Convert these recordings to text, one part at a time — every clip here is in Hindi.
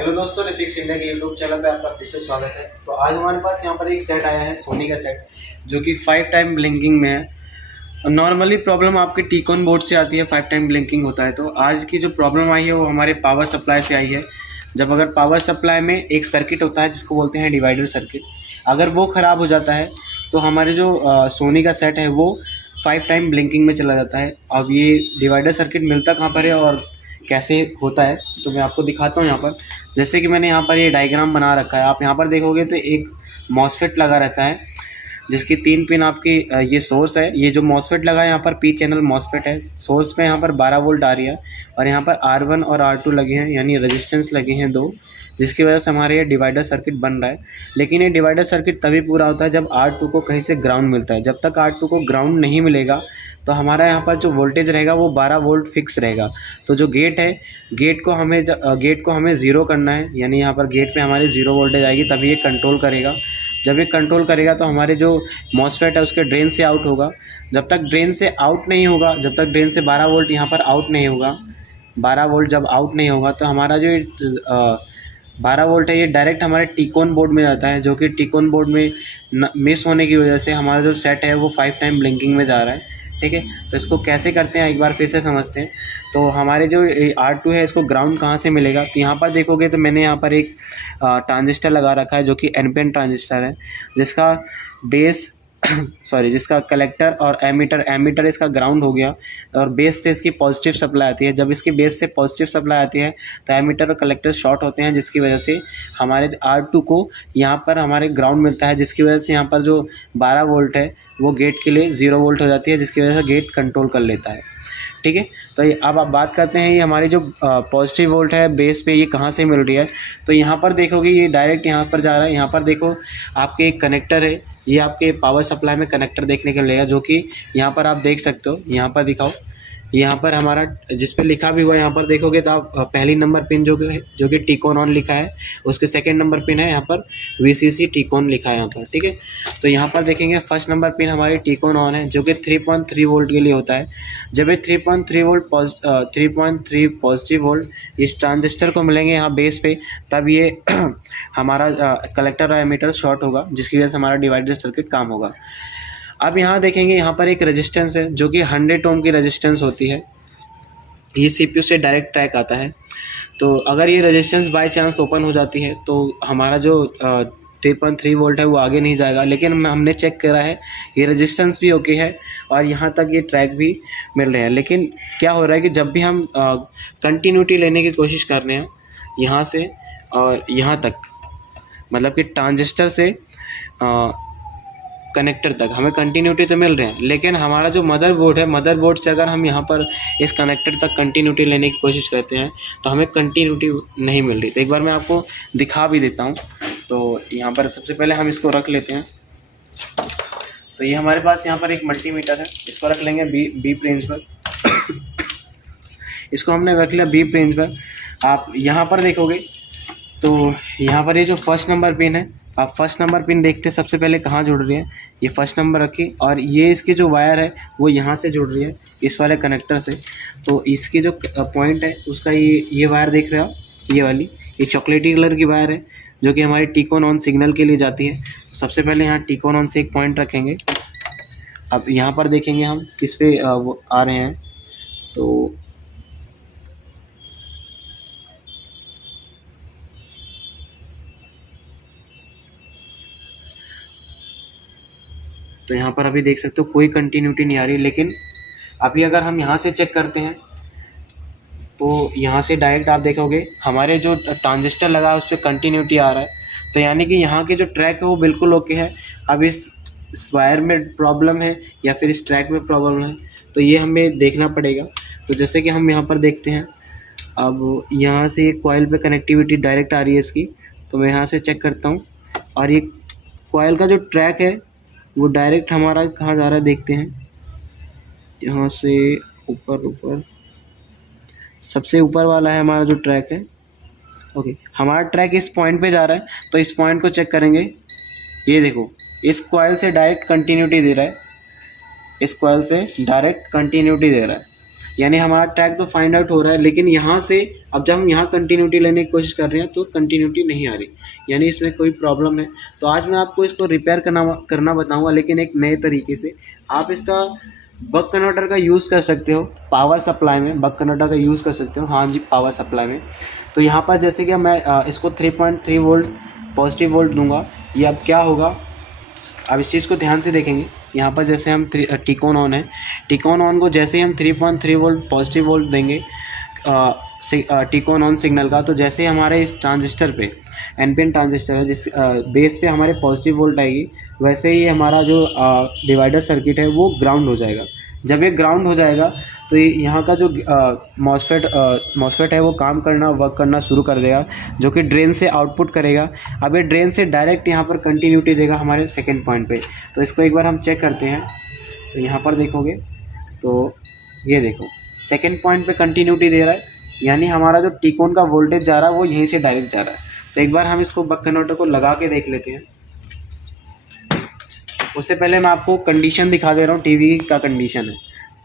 हेलो दोस्तों, रिफिक्स इंडिया के यूट्यूब चैनल पे आपका फिर से स्वागत है। तो आज हमारे पास यहाँ पर एक सेट आया है, सोनी का सेट, जो कि 5 टाइम ब्लिंकिंग में है। नॉर्मली प्रॉब्लम आपके टीकॉन बोर्ड से आती है, 5 टाइम ब्लिंकिंग होता है। तो आज की जो प्रॉब्लम आई है वो हमारे पावर सप्लाई से आई है। जब अगर पावर सप्लाई में एक सर्किट होता है जिसको बोलते हैं डिवाइडर सर्किट, अगर वो ख़राब हो जाता है तो हमारे जो सोनी का सेट है वो 5 टाइम ब्लिंकिंग में चला जाता है। अब ये डिवाइडर सर्किट मिलता कहाँ पर है और कैसे होता है तो मैं आपको दिखाता हूँ। यहाँ पर जैसे कि मैंने यहाँ पर ये डायग्राम बना रखा है, आप यहाँ पर देखोगे तो एक मॉसफेट लगा रहता है जिसकी 3 पिन आपकी ये सोर्स है। ये जो मॉसफेट लगा है यहाँ पर पी चैनल मॉसफेट है। सोर्स में यहाँ पर 12 वोल्ट आ रही है और यहाँ पर R1 और R2 लगे हैं, यानी रेजिस्टेंस लगे हैं 2, जिसकी वजह से हमारे ये डिवाइडर सर्किट बन रहा है। लेकिन ये डिवाइडर सर्किट तभी पूरा होता है जब R2 को कहीं से ग्राउंड मिलता है। जब तक R2 को ग्राउंड नहीं मिलेगा तो हमारा यहाँ पर जो वोल्टेज रहेगा वो 12 वोल्ट फिक्स रहेगा। तो जो गेट है, गेट को हमें ज़ीरो करना है, यानी यहाँ पर गेट पे हमारी ज़ीरो वोल्टेज आएगी, तभी ये कंट्रोल करेगा। जब ये कंट्रोल करेगा तो हमारे जो मॉसफेट है उसके ड्रेन से आउट होगा। जब तक ड्रेन से आउट नहीं होगा, जब तक ड्रेन से 12 वोल्ट यहाँ पर आउट नहीं होगा, 12 वोल्ट जब आउट नहीं होगा तो हमारा जो 12 वोल्ट है ये डायरेक्ट हमारे टीकॉन बोर्ड में जाता है, जो कि टीकॉन बोर्ड में मिस होने की वजह से हमारा जो सेट है वो 5 टाइम ब्लिंकिंग में जा रहा है। ठीक है, तो इसको कैसे करते हैं एक बार फिर से समझते हैं। तो हमारे जो R2 है इसको ग्राउंड कहाँ से मिलेगा, तो यहाँ पर देखोगे तो मैंने यहाँ पर एक ट्रांजिस्टर लगा रखा है जो कि NPN ट्रांजिस्टर है, जिसका बेस जिसका कलेक्टर और एमीटर इसका ग्राउंड हो गया और बेस से इसकी पॉजिटिव सप्लाई आती है। जब इसकी बेस से पॉजिटिव सप्लाई आती है तो एमीटर और कलेक्टर शॉर्ट होते हैं, जिसकी वजह से हमारे R2 को यहाँ पर हमारे ग्राउंड मिलता है, जिसकी वजह से यहाँ पर जो 12 वोल्ट है वो गेट के लिए 0 वोल्ट हो जाती है, जिसकी वजह से गेट कंट्रोल कर लेता है। ठीक है, तो ये अब आप बात करते हैं ये हमारी जो पॉजिटिव वोल्ट है बेस पे ये कहाँ से मिल रही है। तो यहाँ पर देखोगे ये डायरेक्ट यहाँ पर जा रहा है। यहाँ पर देखो आपके एक कनेक्टर है, ये आपके पावर सप्लाई में कनेक्टर देखने को मिलेगा, जो कि यहाँ पर आप देख सकते हो। यहाँ पर दिखाओ, यहाँ पर हमारा जिस पे लिखा भी हुआ है, यहाँ पर देखोगे तो आप पहली नंबर पिन जो कि टीकॉन ऑन लिखा है, उसके सेकंड नंबर पिन है यहाँ पर VCC टीकॉन लिखा है यहाँ पर। ठीक है, तो यहाँ पर देखेंगे फर्स्ट नंबर पिन हमारी टीकॉन ऑन है, जो कि 3.3 वोल्ट के लिए होता है। जब ये 3.3 पॉजिटिव वोल्ट इस ट्रांजिस्टर को मिलेंगे यहाँ बेस पे, तब ये हमारा कलेक्टर और एमीटर शॉर्ट होगा, जिसकी वजह से हमारा डिवाइडर सर्किट काम होगा। अब यहाँ देखेंगे यहाँ पर एक रेजिस्टेंस है जो कि 100 ओम की रेजिस्टेंस होती है। ये CPU से डायरेक्ट ट्रैक आता है। तो अगर ये रेजिस्टेंस बाय चांस ओपन हो जाती है तो हमारा जो 3.3 वोल्ट है वो आगे नहीं जाएगा। लेकिन हमने चेक करा है ये रेजिस्टेंस भी ओके है और यहाँ तक ये ट्रैक भी मिल रहे हैं। लेकिन क्या हो रहा है कि जब भी हम कंटिन्यूटी लेने की कोशिश कर रहे हैं यहाँ से और यहाँ तक, मतलब कि ट्रांजिस्टर से कनेक्टर तक हमें कंटिन्यूटी तो मिल रहे हैं, लेकिन हमारा जो मदरबोर्ड है, मदरबोर्ड से अगर हम यहाँ पर इस कनेक्टर तक कंटिन्यूटी लेने की कोशिश करते हैं तो हमें कंटिन्यूटी नहीं मिल रही। तो एक बार मैं आपको दिखा भी देता हूँ। तो यहाँ पर सबसे पहले हम इसको रख लेते हैं। तो ये हमारे पास यहाँ पर एक मल्टीमीटर है, इसको रख लेंगे बीप रेंज पर। इसको हमने रख लिया बीप रेंज पर। आप यहाँ पर देखोगे तो यहाँ पर ये जो फर्स्ट नंबर पिन है, आप फर्स्ट नंबर पिन देखते सबसे पहले कहाँ जुड़ रही है, ये फर्स्ट नंबर रखी और ये इसकी जो वायर है वो यहाँ से जुड़ रही है इस वाले कनेक्टर से। तो इसकी जो पॉइंट है उसका ये वायर देख रहे हो, ये वाली ये चॉकलेटी कलर की वायर है जो कि हमारी टीकॉन ऑन सिग्नल के लिए जाती है। तो सबसे पहले यहाँ टीकॉन ऑन से एक पॉइंट रखेंगे। अब यहाँ पर देखेंगे हम किस पे वो आ रहे हैं। तो यहाँ पर अभी देख सकते हो कोई कंटिन्यूटी नहीं आ रही। लेकिन अभी अगर हम यहाँ से चेक करते हैं तो यहाँ से डायरेक्ट आप देखोगे हमारे जो ट्रांजिस्टर लगा है उस पर कंटिन्यूटी आ रहा है। तो यानी कि यहाँ के जो ट्रैक है वो बिल्कुल ओके है। अब इस वायर में प्रॉब्लम है या फिर इस ट्रैक में प्रॉब्लम है, तो ये हमें देखना पड़ेगा। तो जैसे कि हम यहाँ पर देखते हैं, अब यहाँ से एक कॉइल पे कनेक्टिविटी डायरेक्ट आ रही है इसकी, तो मैं यहाँ से चेक करता हूँ और ये कॉइल का जो ट्रैक है वो डायरेक्ट हमारा कहाँ जा रहा है देखते हैं। यहाँ से ऊपर सबसे ऊपर वाला है हमारा जो ट्रैक है। ओके, हमारा ट्रैक इस पॉइंट पे जा रहा है, तो इस पॉइंट को चेक करेंगे। ये देखो इस कॉइल से डायरेक्ट कंटिन्यूटी दे रहा है, इस कॉइल से डायरेक्ट कंटिन्यूटी दे रहा है। यानी हमारा ट्रैक तो फाइंड आउट हो रहा है, लेकिन यहाँ से अब जब हम यहाँ कंटिन्यूटी लेने की कोशिश कर रहे हैं तो कंटिन्यूटी नहीं आ रही, यानी इसमें कोई प्रॉब्लम है। तो आज मैं आपको इसको रिपेयर करना बताऊँगा, लेकिन एक नए तरीके से। आप इसका बक कन्वर्टर का यूज़ कर सकते हो पावर सप्लाई में, बक कन्वर्टर का यूज़ कर सकते हो, हाँ जी, पावर सप्लाई में। तो यहाँ पर जैसे कि मैं इसको 3.3 वोल्ट पॉजिटिव वोल्ट दूंगा। ये अब क्या होगा, अब इस चीज़ को ध्यान से देखेंगे। यहाँ पर जैसे हम टिकॉन ऑन है, टिकॉन ऑन को जैसे ही हम 3.3 वोल्ट पॉजिटिव वोल्ट देंगे टिकॉन ऑन सिग्नल का, तो जैसे ही हमारे इस ट्रांजिस्टर पे एनपीएन ट्रांजिस्टर है जिस बेस पे हमारे पॉजिटिव वोल्ट आएगी, वैसे ही हमारा जो डिवाइडर सर्किट है वो ग्राउंड हो जाएगा। जब ये ग्राउंड हो जाएगा तो यहाँ का जो मॉसफेट है वो वर्क करना शुरू कर देगा, जो कि ड्रेन से आउटपुट करेगा। अब ये ड्रेन से डायरेक्ट यहाँ पर कंटिन्यूटी देगा हमारे सेकेंड पॉइंट पे। तो इसको एक बार हम चेक करते हैं। तो यहाँ पर देखोगे तो ये देखो सेकेंड पॉइंट पे कंटिन्यूटी दे रहा है, यानी हमारा जो टिकॉन का वोल्टेज जा रहा है वो यहीं से डायरेक्ट जा रहा है। तो एक बार हम इसको बक कन्वर्टर को लगा के देख लेते हैं। उससे पहले मैं आपको कंडीशन दिखा दे रहा हूँ, टीवी का कंडीशन है,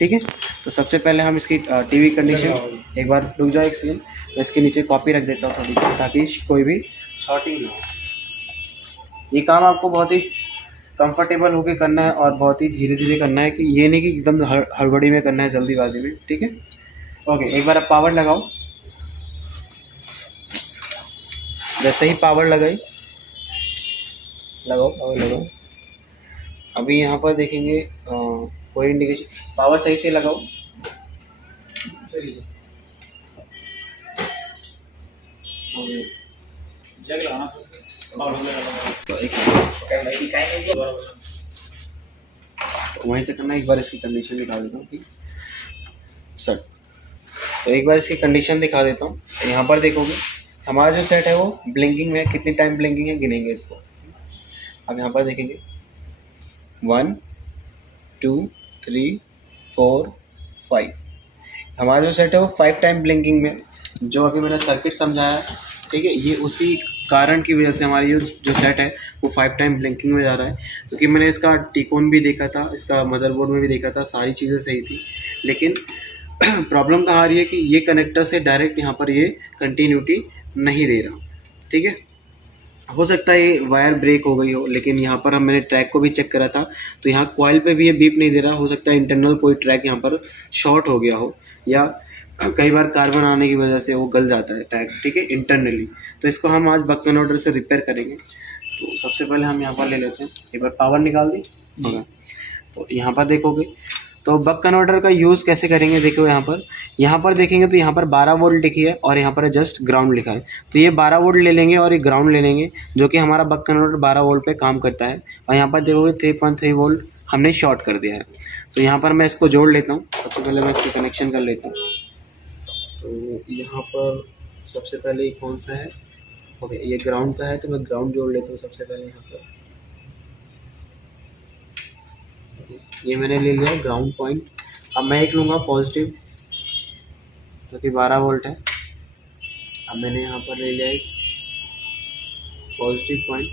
ठीक है। तो सबसे पहले हम इसकी टीवी कंडीशन, एक बार रुक जाओ एक सेकेंड, मैं इसके नीचे कॉपी रख देता हूँ थोड़ी सी, ताकि कोई भी शॉर्टिंग ना हो। ये काम आपको बहुत ही कंफर्टेबल होके करना है और बहुत ही धीरे धीरे करना है, कि ये नहीं कि एकदम हड़बड़ी में करना है, जल्दीबाजी में, ठीक है। ओके, एक बार आप पावर लगाओ। जैसे ही पावर लगाओ पावर लगाओ। अभी यहाँ पर देखेंगे कोई इंडिकेशन, पावर सही से लगाओ। चलिए जग लगाना तो वहीं से करना। एक बार इसकी कंडीशन दिखा देता हूँ, ठीक सर। तो एक बार इसकी कंडीशन दिखा देता हूँ। यहाँ पर देखोगे हमारा जो सेट है वो ब्लिंकिंग में है। कितनी टाइम ब्लिंकिंग है गिनेंगे इसको। अब यहाँ पर देखेंगे 1 2 3 4 5। हमारा जो सेट है वो 5 टाइम ब्लिंकिंग में, जो अभी मैंने सर्किट समझाया, ठीक है। ये उसी कारण की वजह से हमारी जो सेट है वो 5 टाइम ब्लिंकिंग में जा रहा है, क्योंकि मैंने इसका टिकॉन भी देखा था, इसका मदरबोर्ड में भी देखा था, सारी चीज़ें सही थी। लेकिन प्रॉब्लम कहाँ आ रही है कि ये कनेक्टर से डायरेक्ट यहाँ पर ये कंटिन्यूटी नहीं दे रहा, ठीक है। हो सकता है ये वायर ब्रेक हो गई हो, लेकिन यहाँ पर मैंने ट्रैक को भी चेक करा था, तो यहाँ कॉइल पे भी ये बीप नहीं दे रहा। हो सकता है इंटरनल कोई ट्रैक यहाँ पर शॉर्ट हो गया हो, या कई बार कार्बन आने की वजह से वो गल जाता है ट्रैक, ठीक है, इंटरनली। तो इसको हम आज बक कन्वर्टर से रिपेयर करेंगे। तो सबसे पहले हम यहाँ पर ले लेते हैं, एक बार पावर निकाल दी होगा। तो यहाँ पर देखोगे तो बक कन्वर्टर का यूज़ कैसे करेंगे, देखो यहाँ पर देखेंगे तो यहाँ पर 12 वोल्ट लिखी है और यहाँ पर जस्ट ग्राउंड लिखा है। तो ये 12 वोल्ट ले लेंगे और ये ग्राउंड ले लेंगे, जो कि हमारा बक कन्वर्टर 12 वोल्ट पे काम करता है। और यहाँ पर देखोगे 3.3 वोल्ट हमने शॉर्ट कर दिया है। तो यहाँ पर मैं इसको जोड़ लेता हूँ। सबसे पहले मैं इसको कनेक्शन कर लेता हूँ। तो यहाँ पर सबसे पहले ये कौन सा है, ओके, ये ग्राउंड का है, तो मैं ग्राउंड जोड़ लेता हूँ सबसे पहले। यहाँ पर ये मैंने ले लिया ग्राउंड पॉइंट। अब मैं एक लूँगा पॉजिटिव, जो कि 12 वोल्ट है। अब मैंने यहाँ पर ले लिया एक पॉजिटिव पॉइंट,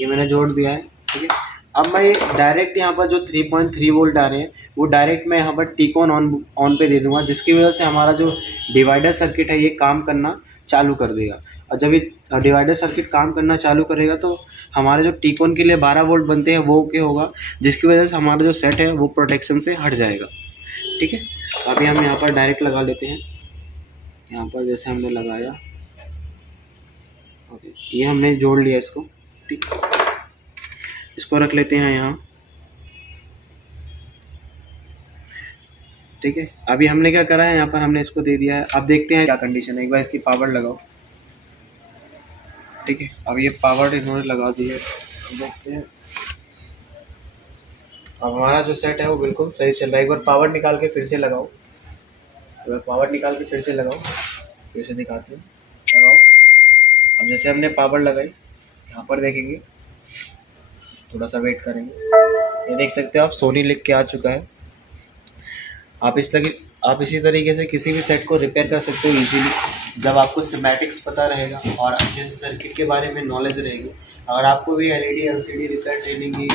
ये मैंने जोड़ दिया है, ठीक है। अब मैं डायरेक्ट यहाँ पर जो 3.3 वोल्ट आ रहे हैं वो डायरेक्ट मैं यहाँ पर टिकॉन ऑन पे दे दूँगा, जिसकी वजह से हमारा जो डिवाइडर सर्किट है ये काम करना चालू कर देगा। और जब ये डिवाइडर सर्किट काम करना चालू करेगा तो हमारे जो टिकॉन के लिए 12 वोल्ट बनते हैं वो ओके होगा, जिसकी वजह से हमारा जो सेट है वो प्रोटेक्शन से हट जाएगा, ठीक है। अभी हम यहाँ पर डायरेक्ट लगा लेते हैं। यहाँ पर जैसे हमने लगाया, ओके, ये हमने जोड़ लिया इसको, ठीक। इसको रख लेते हैं यहाँ, ठीक है। अभी हमने क्या करा है, यहाँ पर हमने इसको दे दिया है। अब देखते हैं क्या कंडीशन है। एक बार इसकी पावर लगाओ, ठीक है। अब ये पावर इन्होंने लगा दी है, देखते हैं। अब हमारा जो सेट है वो बिल्कुल सही चल रहा है। एक बार पावर निकाल के फिर से लगाओ, एक बार पावर निकाल के फिर से लगाओ, फिर से दिखाते हैं, लगाओ। अब जैसे हमने पावर लगाई, यहाँ पर देखेंगे, थोड़ा सा वेट करेंगे, ये देख सकते हो आप सोनी लिख के आ चुका है। आप इसी तरीके से किसी भी सेट को रिपेयर कर सकते हो इजीली, जब आपको सिमेटिक्स पता रहेगा और अच्छे से सर्किट के बारे में नॉलेज रहेगी। अगर आपको भी LED LCD रिपेयर ट्रेनिंग की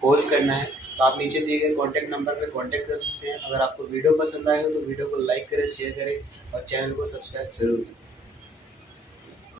कोर्स करना है तो आप नीचे दिए गए कॉन्टैक्ट नंबर पे कॉन्टैक्ट कर सकते हैं। अगर आपको वीडियो पसंद आए हो तो वीडियो को लाइक करें, शेयर करें और चैनल को सब्सक्राइब जरूर करें।